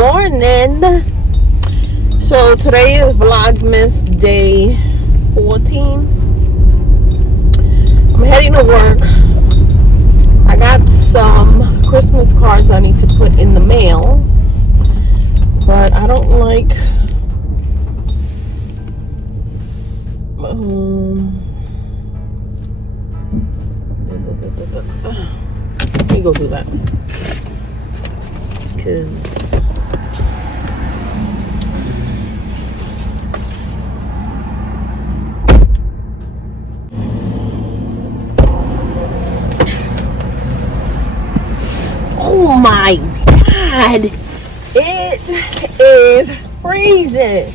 morning. So today is Vlogmas day 14. I'm heading to work. I got some Christmas cards I need to put in the mail, but I don't like let me go do that. Oh my God, it is freezing.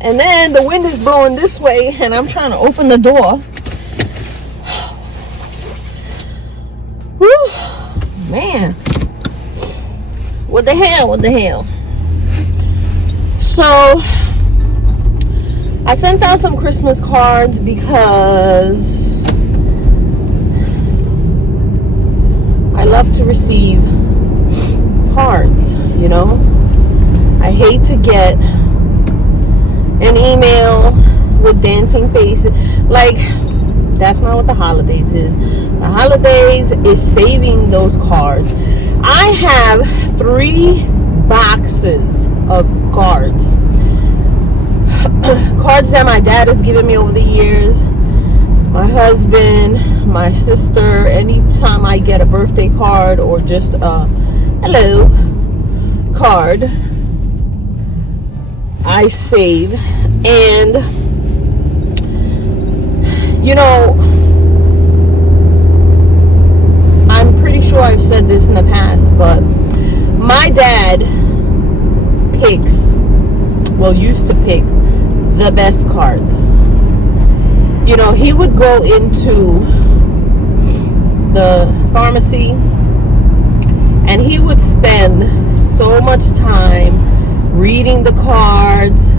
And then the wind is blowing this way and I'm trying to open the door. Whew, man. What the hell? So I sent out some Christmas cards because I love to receive cards, you know. I hate to get an email with dancing faces. Like, that's not what the holidays is. The holidays is saving those cards. I have 3 boxes of cards. Cards that my dad has given me over the years. My husband, my sister, anytime I get a birthday card or just a hello card, I save. And you know, I'm pretty sure I've said this in the past, but my dad used to pick the best cards. You know, he would go into the pharmacy and he would spend so much time reading the cards,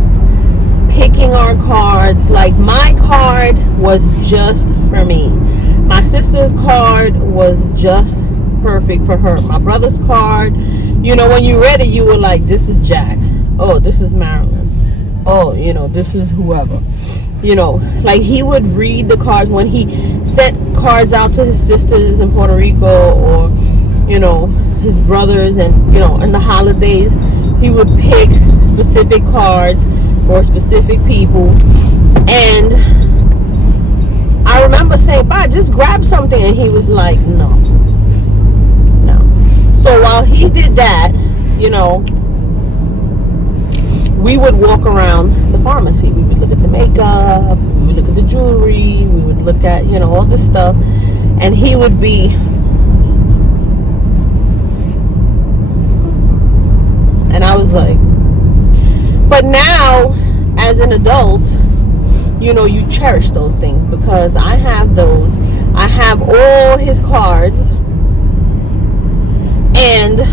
picking our cards. Like, my card was just for me. My sister's card was just perfect for her. My brother's card, you know, when you read it, you were like, this is Jack. Oh, this is Marilyn. Oh, you know, this is whoever. You know, like, he would read the cards when he sent cards out to his sisters in Puerto Rico, or, you know, his brothers, and, you know, in the holidays, he would pick specific cards for specific people. And I remember saying, "Bye, just grab something," and he was like, no. So while he did that, you know, we would walk around the pharmacy. We would look at the makeup, we would look at the jewelry, we would look at, you know, all this stuff, and he would be, and I was like, but now as an adult, you know, you cherish those things, because I have those. I have all his cards. And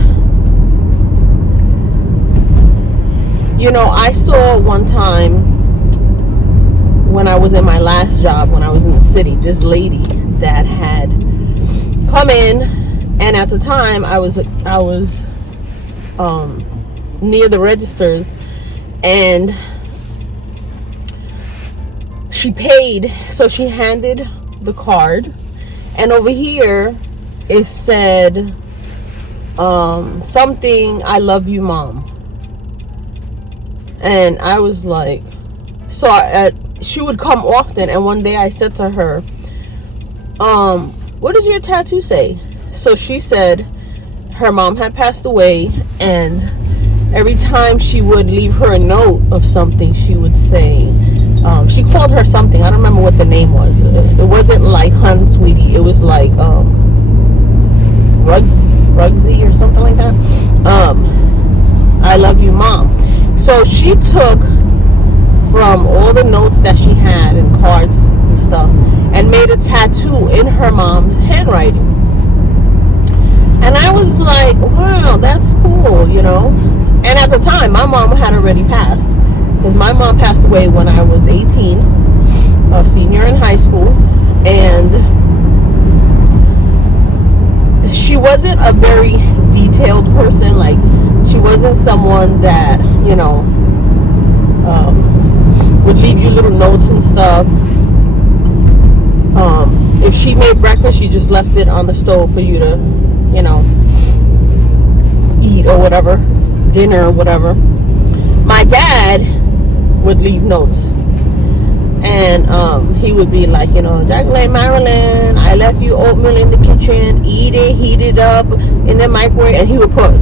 you know, I saw one time when I was in my last job, when I was in the city, this lady that had come in, and at the time I was near the registers, and she paid. So she handed the card, and over here it said something, "I love you, Mom." And I was like, so she would come often, and one day I said to her, what does your tattoo say? So she said her mom had passed away, and every time she would leave her a note of something, she would say, she called her something, I don't remember what the name was. It wasn't like "Hun, sweetie," it was like Rugsy or something like that. "I love you, Mom." So she took from all the notes that she had and cards and stuff and made a tattoo in her mom's handwriting. And I was like, wow, that's cool, you know. And at the time, my mom had already passed, because my mom passed away when I was 18, a senior in high school. And she wasn't a very detailed person. Like, She wasn't someone that, you know, would leave you little notes and stuff. If she made breakfast, she just left it on the stove for you to, you know, eat or whatever, dinner or whatever. My dad would leave notes, and he would be like, you know, Jacqueline, Marilyn, I left you oatmeal in the kitchen, eat it, heat it up in the microwave, and he would put,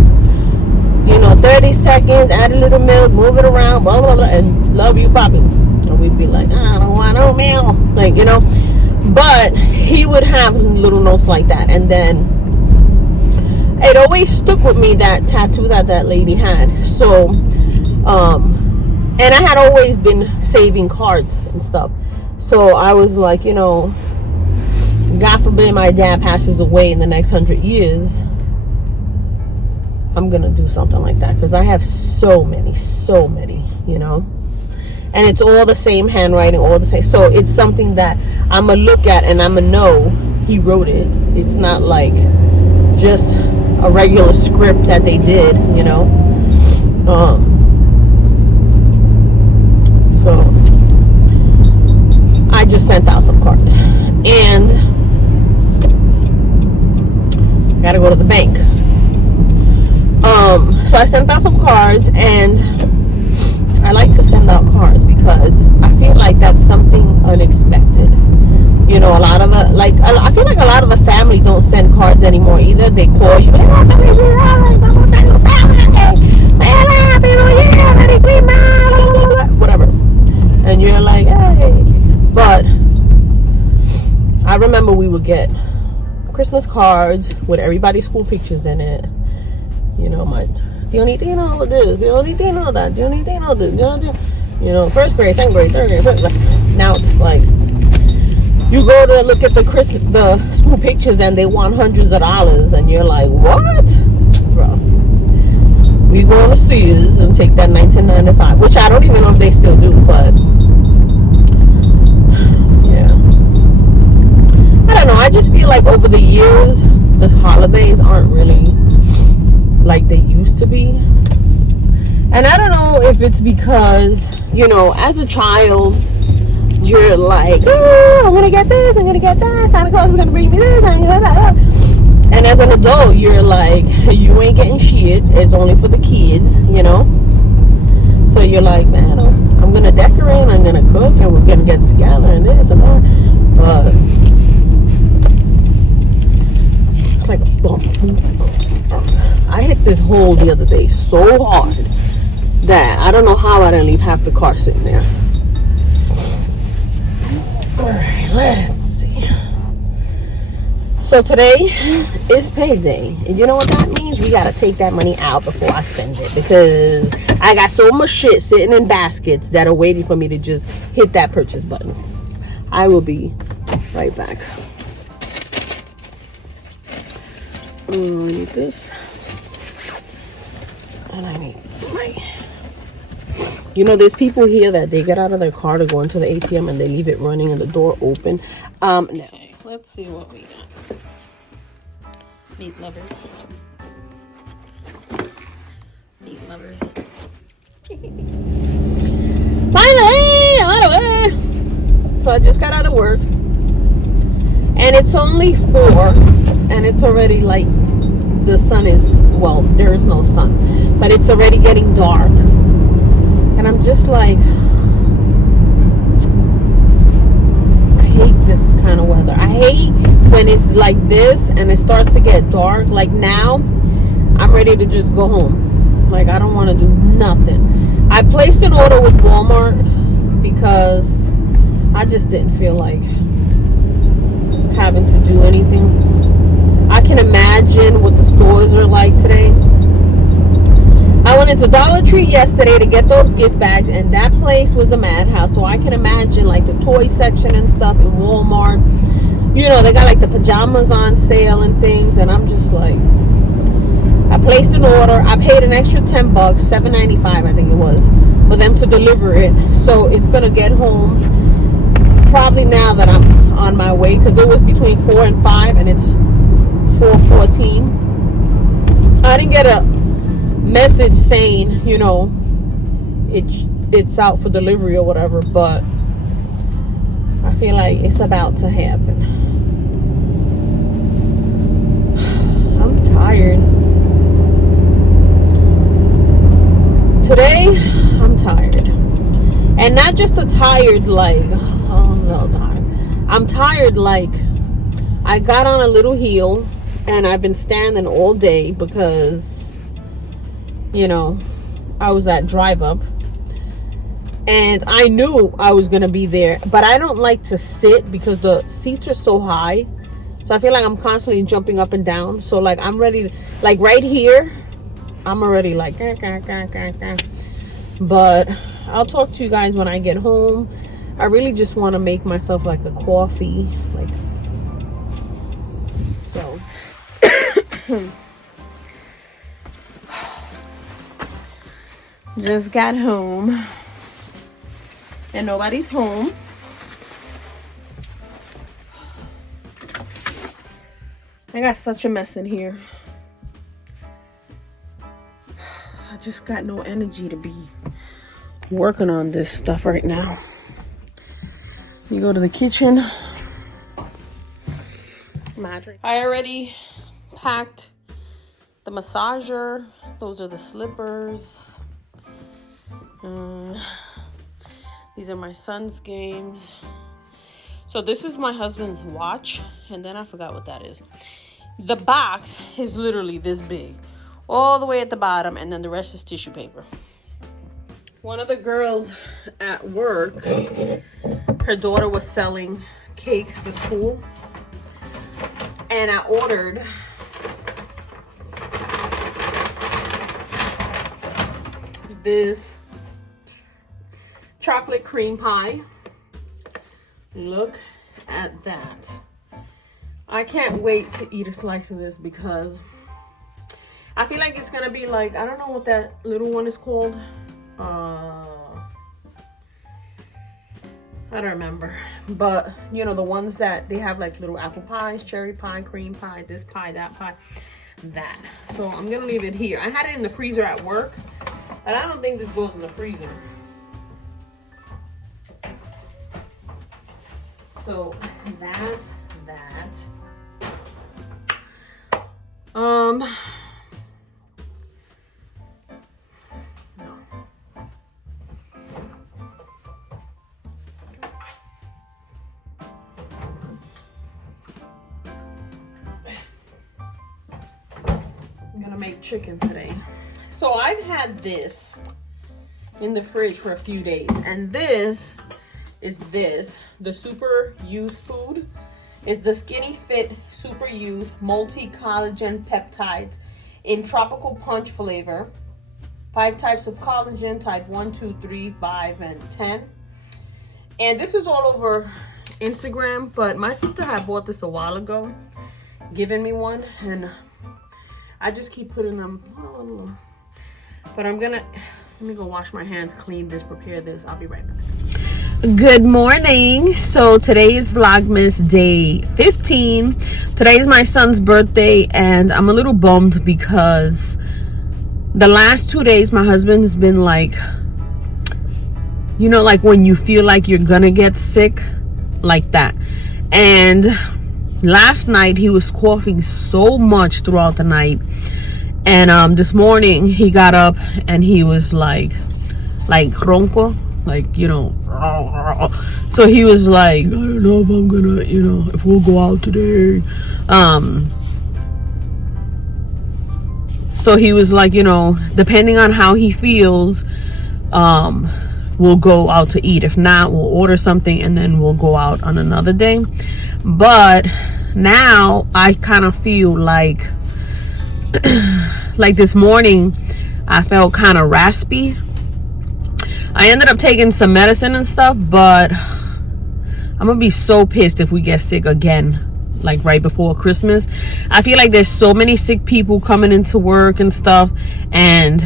you know, 30 seconds, add a little milk, move it around, blah blah blah, and love you, Bobby. And we'd be like, I don't want no meal, like, you know. But he would have little notes like that. And then it always stuck with me, that tattoo that lady had. So and I had always been saving cards and stuff. So I was like, you know, God forbid my dad passes away in the next 100 years, I'm gonna do something like that, because I have so many, you know. And it's all the same handwriting, all the same. So it's something that I'm going to look at and I'm going to know he wrote it. It's not like just a regular script that they did, you know. So I just sent out some cards. And I got to go to the bank. So I sent out some cards, and I like to send out cards because I feel like that's something unexpected. You know, a lot of the, like, I feel like a lot of the family don't send cards anymore either. They call you, whatever, and you're like, hey. But I remember we would get Christmas cards with everybody's school pictures in it. You know, my, do you need to know all this? Do you need to know that? Do you need to know this? You know, first grade, second grade, third grade, first grade. Now it's like you go to look at the school pictures and they want hundreds of dollars, and you're like, what, bro? We go to Sears and take that $19.95, which I don't even know if they still do, but yeah, I don't know. I just feel like over the years, the holidays aren't really like they used to be. And I don't know if it's because, you know, as a child, you're like, oh, I'm gonna get this, I'm gonna get that, Santa Claus is gonna bring me this, and as an adult, you're like, you ain't getting shit, it's only for the kids, you know. So you're like, man, I'm gonna decorate, I'm gonna cook, and we're gonna get together and this and that. But it's like a bump. I hit this hole the other day so hard that I don't know how I didn't leave half the car sitting there. Alright, let's see. So today is payday. And you know what that means? We gotta take that money out before I spend it, because I got so much shit sitting in baskets that are waiting for me to just hit that purchase button. I will be right back. I need this. And I need my, you know, there's people here that they get out of their car to go into the ATM and they leave it running and the door open. Now, let's see what we got. Meat lovers. Meat lovers. Finally, I'm out of work. So I just got out of work. And it's only 4. And it's already like, the sun is, well, there is no sun, but it's already getting dark, and I'm just like, I hate this kind of weather. I hate when it's like this and it starts to get dark. Like now, I'm ready to just go home. Like, I don't want to do nothing. I placed an order with Walmart because I just didn't feel like having to do anything. I can imagine what the stores are like today. I went into Dollar Tree yesterday to get those gift bags, and that place was a madhouse. So I can imagine like the toy section and stuff in Walmart. You know, they got like the pajamas on sale and things, and I'm just like, I placed an order. I paid an extra $10, $7.95 I think it was, for them to deliver it. So it's gonna get home probably now that I'm on my way, because it was between 4 and 5, and it's 4:14. I didn't get a message saying, you know, it's out for delivery or whatever, but I feel like it's about to happen. I'm tired. Today, I'm tired. And not just a tired like, oh no, God. I'm tired like I got on a little hill and I've been standing all day because, you know, I was at Drive Up. And I knew I was going to be there. But I don't like to sit because the seats are so high. So I feel like I'm constantly jumping up and down. So like I'm ready to, like right here, I'm already like, but I'll talk to you guys when I get home. I really just want to make myself like a coffee. Like, so. Just got home. And nobody's home. I got such a mess in here. I just got no energy to be working on this stuff right now. You go to the kitchen. I already packed the massager. Those are the slippers. These are my son's games. So this is my husband's watch. And then I forgot what that is. The box is literally this big. All the way at the bottom. And then the rest is tissue paper. One of the girls at work, her daughter was selling cakes for school. And I ordered this chocolate cream pie. Look at that. I can't wait to eat a slice of this because I feel like it's gonna be like, I don't know what that little one is called. I don't remember, but you know, the ones that they have like little apple pies, cherry pie, cream pie, this pie, that pie, that. So I'm gonna leave it here. I had it in the freezer at work, but I don't think this goes in the freezer. So that's that. No. I'm gonna make chicken today. So I've had this in the fridge for a few days, and this is the Super Youth food. It's the Skinny Fit Super Youth Multi-Collagen Peptides in Tropical Punch flavor. 5 types of collagen, type 1, 2, 3, 5, and 10. And this is all over Instagram, but my sister had bought this a while ago, given me one, and I just keep putting them, but I'm gonna, let me go wash my hands, clean this, prepare this. I'll be right back. Good morning. So today is Vlogmas day 15. Today is my son's birthday, and I'm a little bummed because the last 2 days my husband has been like, you know, like when you feel like you're gonna get sick, like that. And last night he was coughing so much throughout the night, and this morning he got up and he was like ronco, like, you know. So he was like, I don't know if I'm gonna, you know, if we'll go out today. So he was like, you know, depending on how he feels, we'll go out to eat. If not, we'll order something and then we'll go out on another day. But now I kind of feel like like this morning I felt kind of raspy. I ended up taking some medicine and stuff, but I'm gonna be so pissed if we get sick again, like right before Christmas. I feel like there's so many sick people coming into work and stuff, and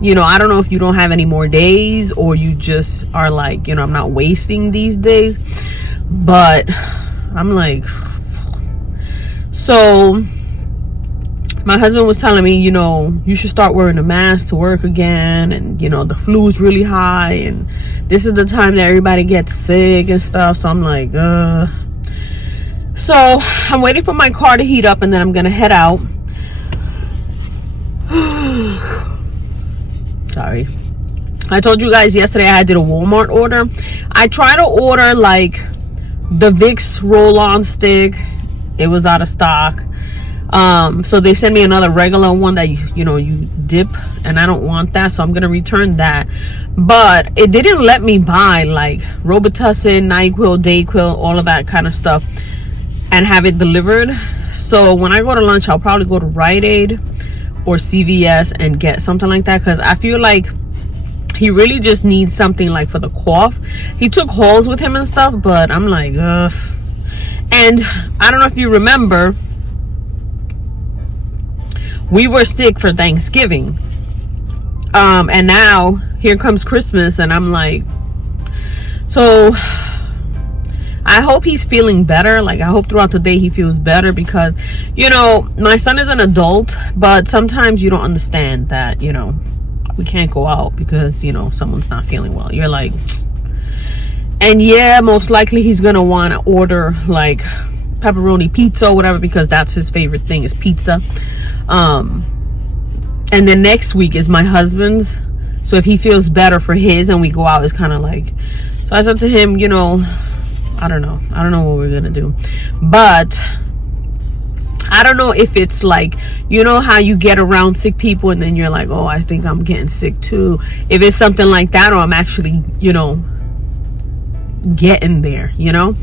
you know, I don't know if you don't have any more days or you just are like, you know, I'm not wasting these days, but I'm like, so my husband was telling me, you know, you should start wearing a mask to work again, and you know, the flu is really high, and this is the time that everybody gets sick and stuff. So I'm like, so I'm waiting for my car to heat up, and then I'm gonna head out. Sorry, I told you guys yesterday I did a Walmart order. I tried to order like the Vicks roll-on stick. It was out of stock. So they sent me another regular one that you know, you dip, and I don't want that, so I'm gonna return that. But it didn't let me buy like Robitussin, NyQuil, Dayquil, all of that kind of stuff and have it delivered. So when I go to lunch, I'll probably go to Rite Aid or CVS and get something like that, because I feel like he really just needs something like for the cough. He took Halls with him and stuff, but I'm like, ugh. And I don't know if you remember, we were sick for Thanksgiving, and now here comes Christmas, and I'm like, so I hope he's feeling better. Like, I hope throughout the day he feels better, because, you know, my son is an adult, but sometimes you don't understand that, you know, we can't go out because, you know, someone's not feeling well. You're like, and yeah, most likely he's gonna want to order like pepperoni pizza or whatever, because that's his favorite thing, is pizza. And then next week is my husband's, so if he feels better for his and we go out, it's kind of like, so I said to him, you know, I don't know what we're gonna do, but I don't know if it's like, you know how you get around sick people and then you're like, oh, I think I'm getting sick too. If it's something like that, or I'm actually, you know, getting there, you know.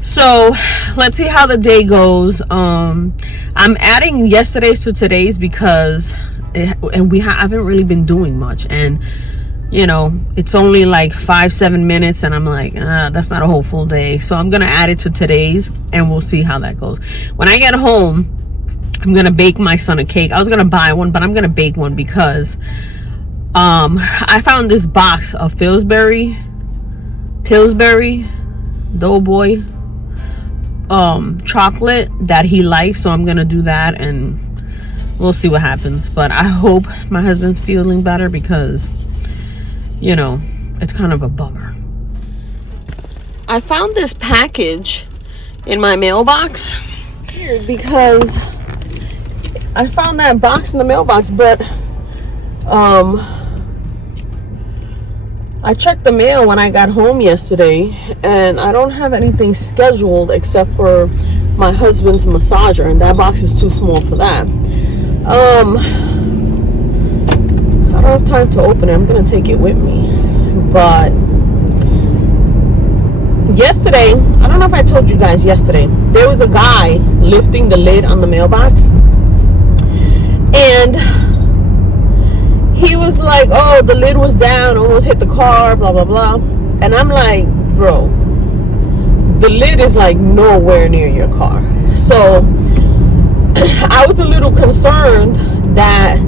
So let's see how the day goes. I'm adding yesterday's to today's because we haven't really been doing much, and you know, it's only like 5-7 minutes, and I'm like, that's not a whole full day. So I'm gonna add it to today's, and we'll see how that goes. When I get home, I'm gonna bake my son a cake. I was gonna buy one, but I'm gonna bake one because I found this box of Pillsbury Doughboy chocolate that he likes, so I'm gonna do that, and we'll see what happens. But I hope my husband's feeling better, because, you know, it's kind of a bummer. I found this package in my mailbox. Weird, because I found that box in the mailbox, but I checked the mail when I got home yesterday, and I don't have anything scheduled except for my husband's massager, and that box is too small for that. I don't have time to open it. I'm gonna take it with me. But yesterday, I don't know if I told you guys yesterday, there was a guy lifting the lid on the mailbox, and he was like, oh, the lid was down, almost hit the car, blah blah blah. And I'm like, bro, the lid is like nowhere near your car. So I was a little concerned that,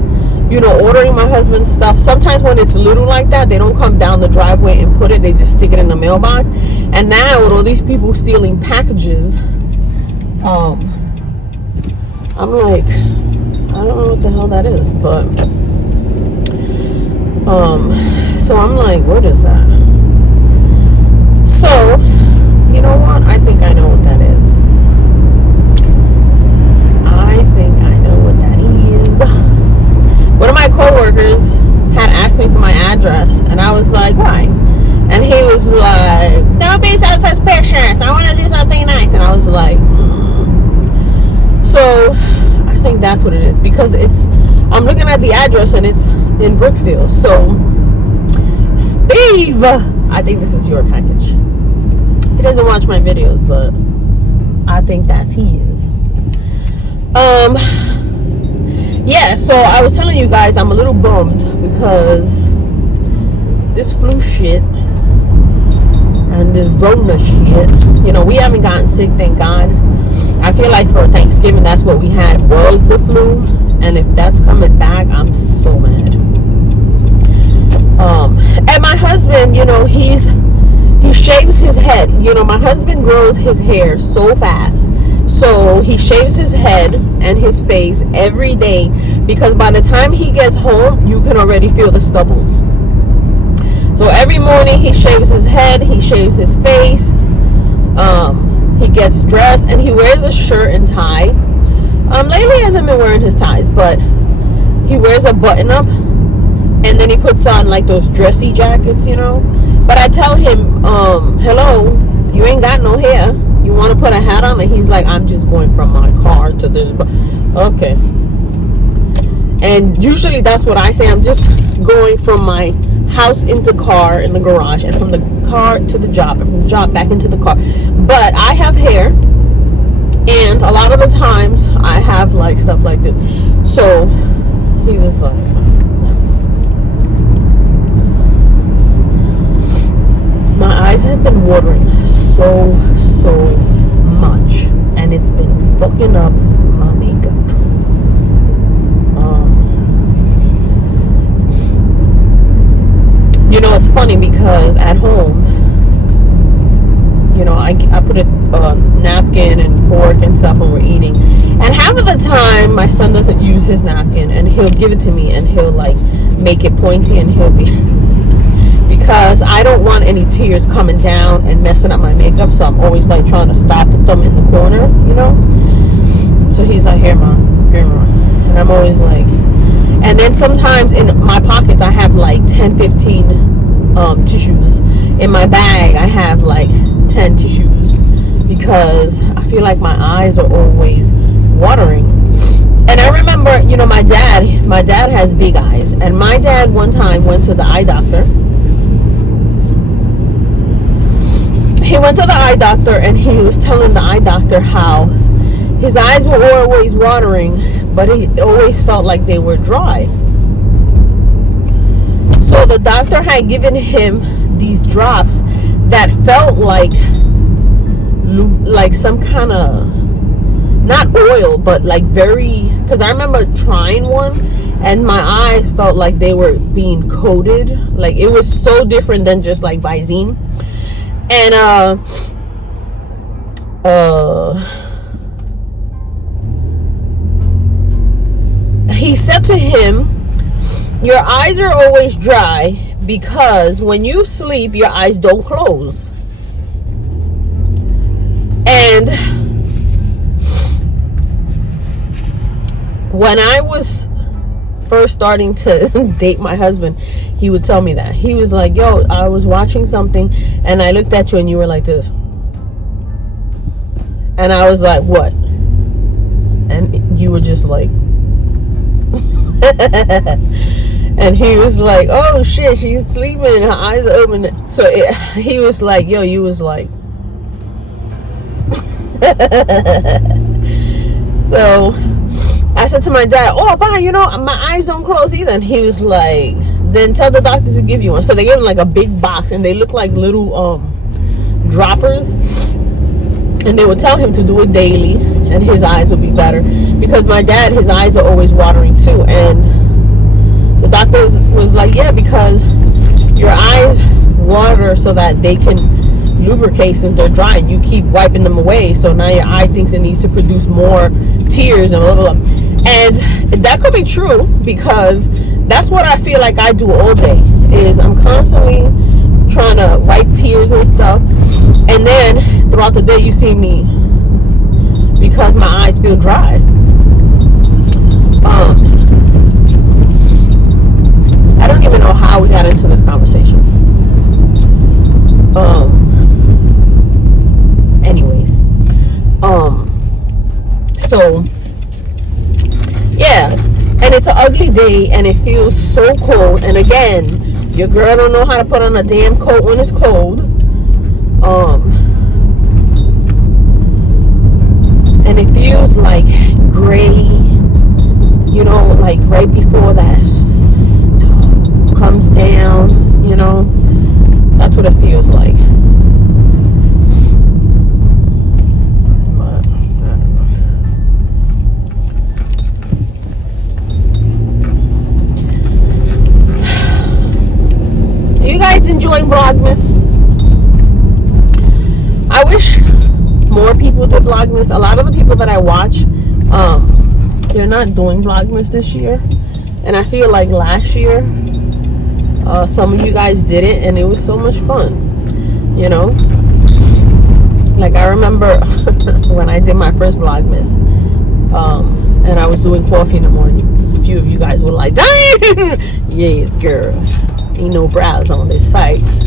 you know, ordering my husband's stuff, sometimes when it's little like that, they don't come down the driveway and put it, they just stick it in the mailbox. And now with all these people stealing packages, I'm like, I don't know what the hell that is, but so I'm like, what is that? So, you know what? I think I know what that is. I think I know what that is. One of my coworkers had asked me for my address, and I was like, why? And he was like, don't be so suspicious, I want to do something nice. And I was like, So I think that's what it is, because it's, I'm looking at the address and it's in Brookfield. So Steve, I think this is your package. He doesn't watch my videos, but I think that he is. Yeah, so I was telling you guys I'm a little bummed because this flu shit and this Rona shit, you know, we haven't gotten sick, thank God. I feel like for Thanksgiving, that's what we had, was the flu. And if that's coming back, I'm so mad. And my husband, you know, he shaves his head. You know, my husband grows his hair so fast. So he shaves his head and his face every day, because by the time he gets home, you can already feel the stubbles. So every morning he shaves his head, he shaves his face, he gets dressed, and he wears a shirt and tie. Lately he hasn't been wearing his ties, but he wears a button up, and then he puts on like those dressy jackets, you know. But I tell him, hello, you ain't got no hair. You want to put a hat on? And he's like, I'm just going from my car to the... Okay. And usually that's what I say. I'm just going from my house into the car in the garage, and from the car to the job, and from the job back into the car. But I have hair, and a lot of the times I have like stuff like this. So he was like... My eyes have been watering so much, and it's been fucking up my makeup. You know, it's funny because at home, you know, I put a napkin and fork and stuff when we're eating, and half of the time my son doesn't use his napkin, and he'll give it to me, and he'll like make it pointy, and he'll be because I don't want any tears coming down and messing up my makeup, so I'm always like trying to stop them in the corner, you know. So he's like, here mom, and I'm always like, and then sometimes in my pockets I have like 10-15 tissues. In my bag I have like 10 tissues, because I feel like my eyes are always watering. And I remember, you know, my dad has big eyes, and my dad one time went to the eye doctor. He went to the eye doctor, and he was telling the eye doctor how his eyes were always watering, but he always felt like they were dry. So the doctor had given him these drops that felt like some kind of, not oil, but like very, because I remember trying one, and my eyes felt like they were being coated. Like it was so different than just like Visine. And he said to him, your eyes are always dry because when you sleep your eyes don't close. And when I was first starting to date my husband, he would tell me that. He was like, yo, I was watching something and I looked at you and you were like this. And I was like, what? And you were just like and he was like, oh shit, she's sleeping, her eyes are open. So he was like, yo, you was like so I said to my dad, oh, fine, you know, my eyes don't close either. And he was like, then tell the doctor to give you one. So they gave him like a big box, and they look like little droppers. And they would tell him to do it daily, and his eyes would be better. Because my dad, his eyes are always watering too. And the doctor was like, yeah, because your eyes water so that they can lubricate since they're dry, and you keep wiping them away. So now your eye thinks it needs to produce more tears and blah, blah, blah. And that could be true, because that's what I feel like I do all day, is I'm constantly trying to wipe tears and stuff. And then throughout the day you see me, because my eyes feel dry. I don't even know how we got into this conversation. Anyways. So yeah, and it's an ugly day and it feels so cold, and again, your girl don't know how to put on a damn coat when it's cold. And it feels like gray, you know, like right before that snow comes down, you know, that's what it feels like. But I don't know. You guys enjoy Vlogmas? I wish more more people did Vlogmas. A lot of the people that I watch, they're not doing Vlogmas this year, and I feel like last year some of you guys did it and it was so much fun, you know. Like I remember when I did my first Vlogmas, and I was doing coffee in the morning. A few of you guys were like, "Dang, yes, girl, ain't no brows on this face."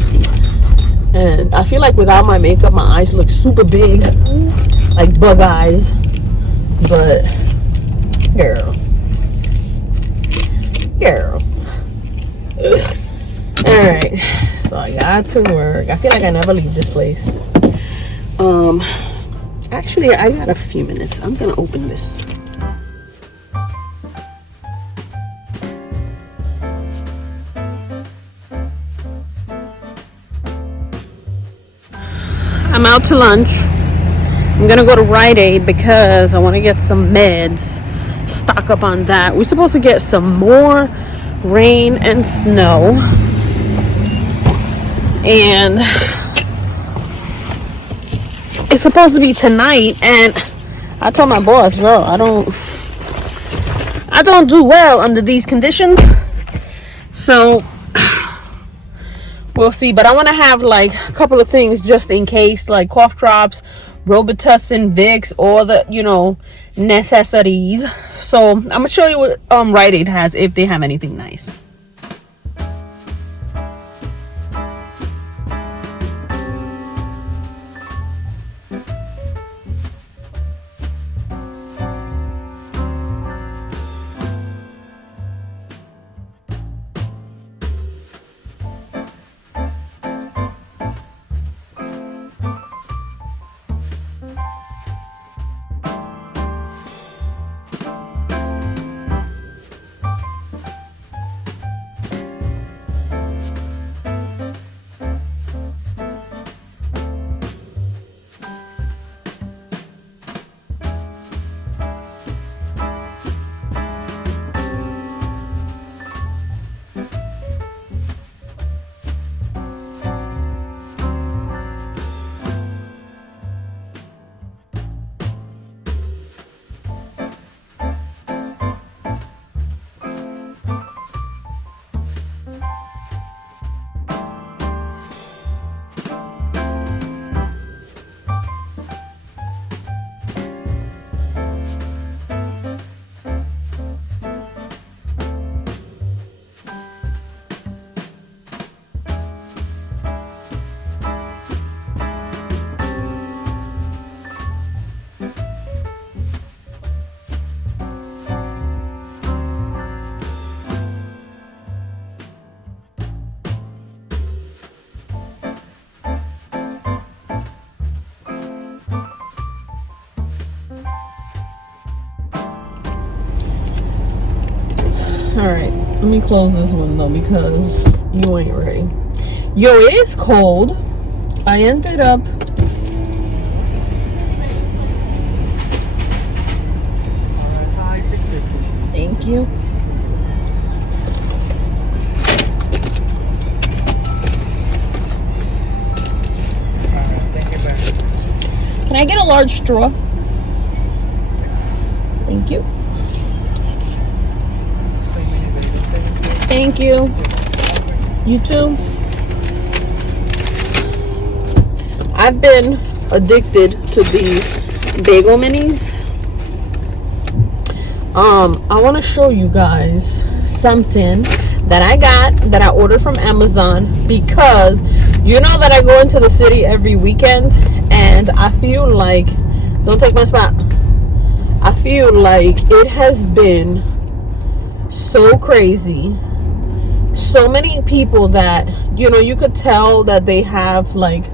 And I feel like without my makeup, my eyes look super big, like bug eyes. But girl. Alright, so I got to work. I feel like I never leave this place. Actually, I got a few minutes. I'm gonna open this. I'm out to lunch. I'm gonna go to Rite Aid because I want to get some meds, stock up on that. We're supposed to get some more rain and snow, and it's supposed to be tonight. And I told my boss, bro, I don't do well under these conditions, so we'll see. But I want to have like a couple of things just in case, like cough drops, Robitussin, Vicks, all the, you know, necessities. So I'm gonna show you what Rite Aid has, if they have anything nice. Alright, let me close this window because you ain't ready. Yo, it is cold. I ended up thank you. Can I get a large straw? Thank you. Thank you. You too. I've been addicted to these bagel minis. I want to show you guys something that I got, that I ordered from Amazon, because you know that I go into the city every weekend, and I feel like, don't take my spot, I feel like it has been so crazy. So many people that, you know, you could tell that they have like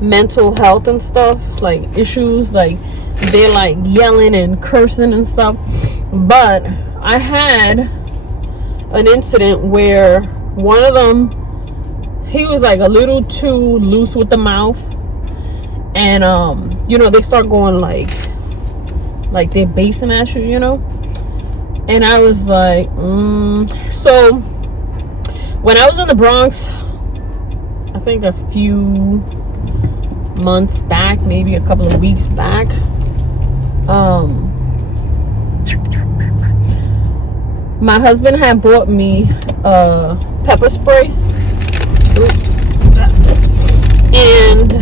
mental health and stuff, like issues, like they're like yelling and cursing and stuff. But I had an incident where one of them, he was like a little too loose with the mouth, and you know, they start going like they're basing at you, you know. And I was like, so when I was in the Bronx, I think a few months back, maybe a couple of weeks back. My husband had bought me pepper spray, and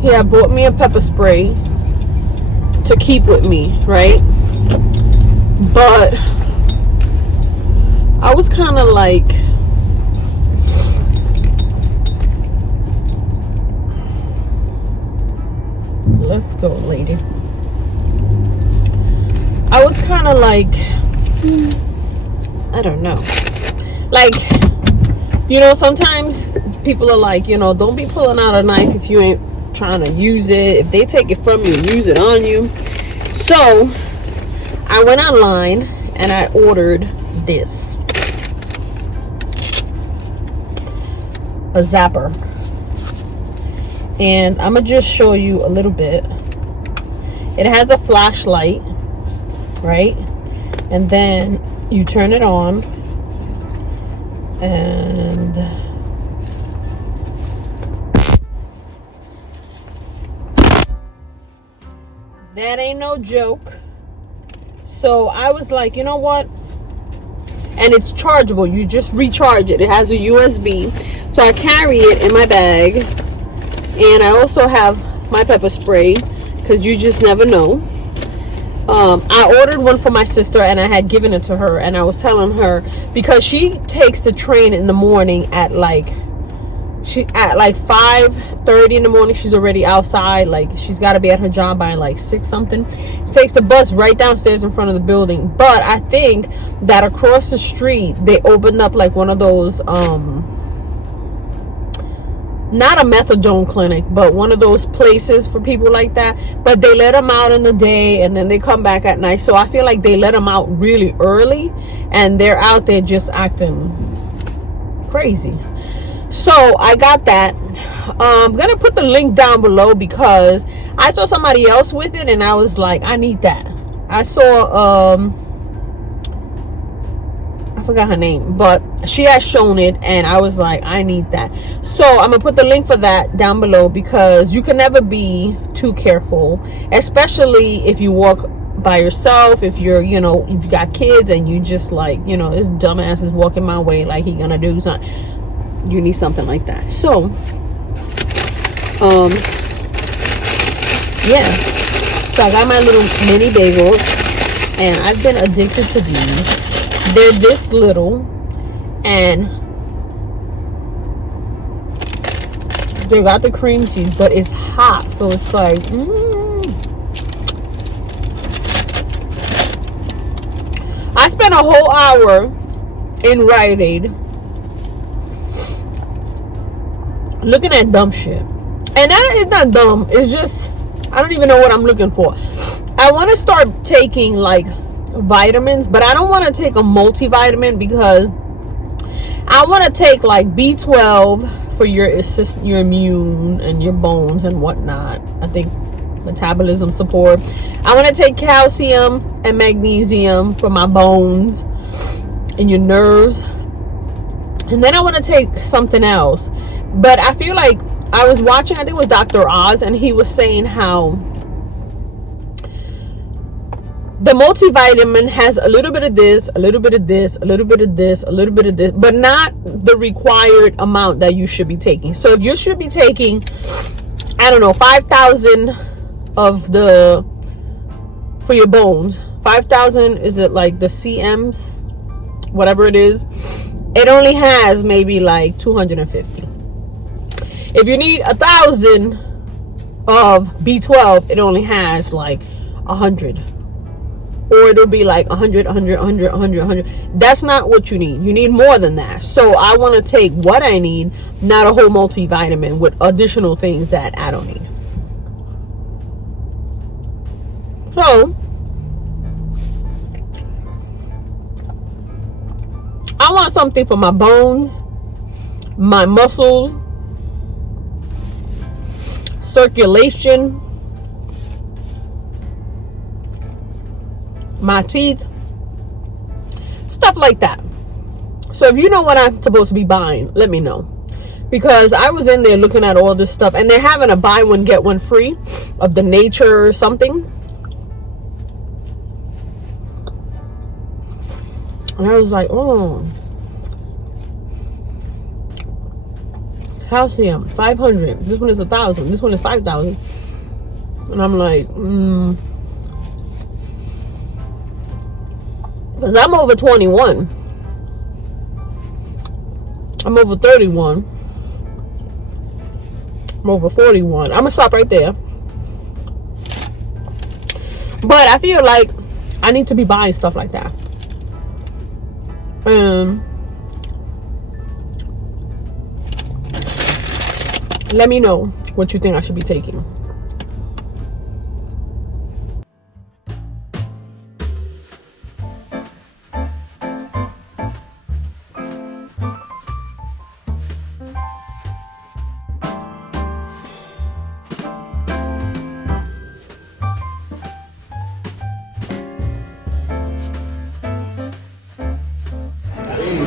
he had bought me a pepper spray to keep with me, right? But I was kind of like, let's go, lady. I was kind of like, I don't know. Like, you know, sometimes people are like, you know, don't be pulling out a knife if you ain't trying to use it. If they take it from you, use it on you. So I went online and I ordered this. A Zapper. And I'm going to just show you a little bit. It has a flashlight, right? And then you turn it on, and that ain't no joke. So I was like, you know what? And it's chargeable. You just recharge it. It has a USB. So I carry it in my bag. And I also have my pepper spray, because you just never know. I ordered one for my sister, and I had given it to her, and I was telling her, because she takes the train in the morning at like 5:30 in the morning. She's already outside. Like, she's got to be at her job by like 6 something. She takes the bus right downstairs in front of the building. But I think that across the street they opened up like one of those not a methadone clinic, but one of those places for people like that. But they let them out in the day, and then they come back at night. So I feel like they let them out really early, and they're out there just acting crazy. So I got that. I'm gonna put the link down below, because I saw somebody else with it, and I was like, I need that. I saw I forgot her name, but she has shown it, and I was like, I need that. So I'm gonna put the link for that down below, because you can never be too careful, especially if you walk by yourself. If you're, you know, if you got kids and you just like, you know, this dumbass is walking my way, like he gonna do something. You need something like that. So yeah, so I got my little mini bagels, and I've been addicted to these. They're this little, and they got the cream cheese, but it's hot, so it's like I spent a whole hour in Rite Aid looking at dumb shit, and that is not dumb. It's just I don't even know what I'm looking for. I want to start taking like vitamins, but I don't want to take a multivitamin, because I want to take like B12 for your immune and your bones and whatnot. I think metabolism support. I want to take calcium and magnesium for my bones and your nerves, and then I want to take something else. But I feel like I was watching, I think it was Dr. Oz, and he was saying how the multivitamin has a little bit of this, a little bit of this, a little bit of this, a little bit of this, but not the required amount that you should be taking. So if you should be taking, I don't know, 5,000 of the, for your bones, 5,000, is it like the CMs, whatever it is, it only has maybe like 250. If you need 1,000 of B12, it only has like 100. Or it'll be like 100, 100, 100, 100, 100. That's not what you need. You need more than that. So I want to take what I need, not a whole multivitamin with additional things that I don't need. So I want something for my bones, my muscles, circulation, my teeth, stuff like that. So if you know what I'm supposed to be buying, let me know, because I was in there looking at all this stuff, and they're having a buy one get one free of the nature or something. And I was like, oh, calcium 500. This one is 1,000. This one is 5,000. And I'm like, because I'm over 21. I'm over 31. I'm over 41. I'm gonna stop right there. But I feel like I need to be buying stuff like that. Let me know what you think I should be taking.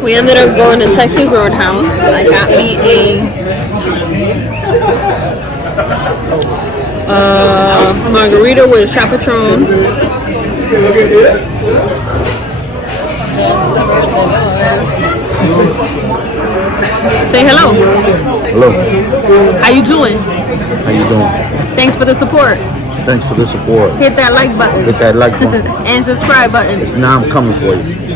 We ended up going to Texas Roadhouse. I got me a margarita with a chaperone. Say hello. Hello. How you doing? How you doing? Thanks for the support. Thanks for the support. Hit that like button. Hit that like button. And subscribe button. Now I'm coming for you.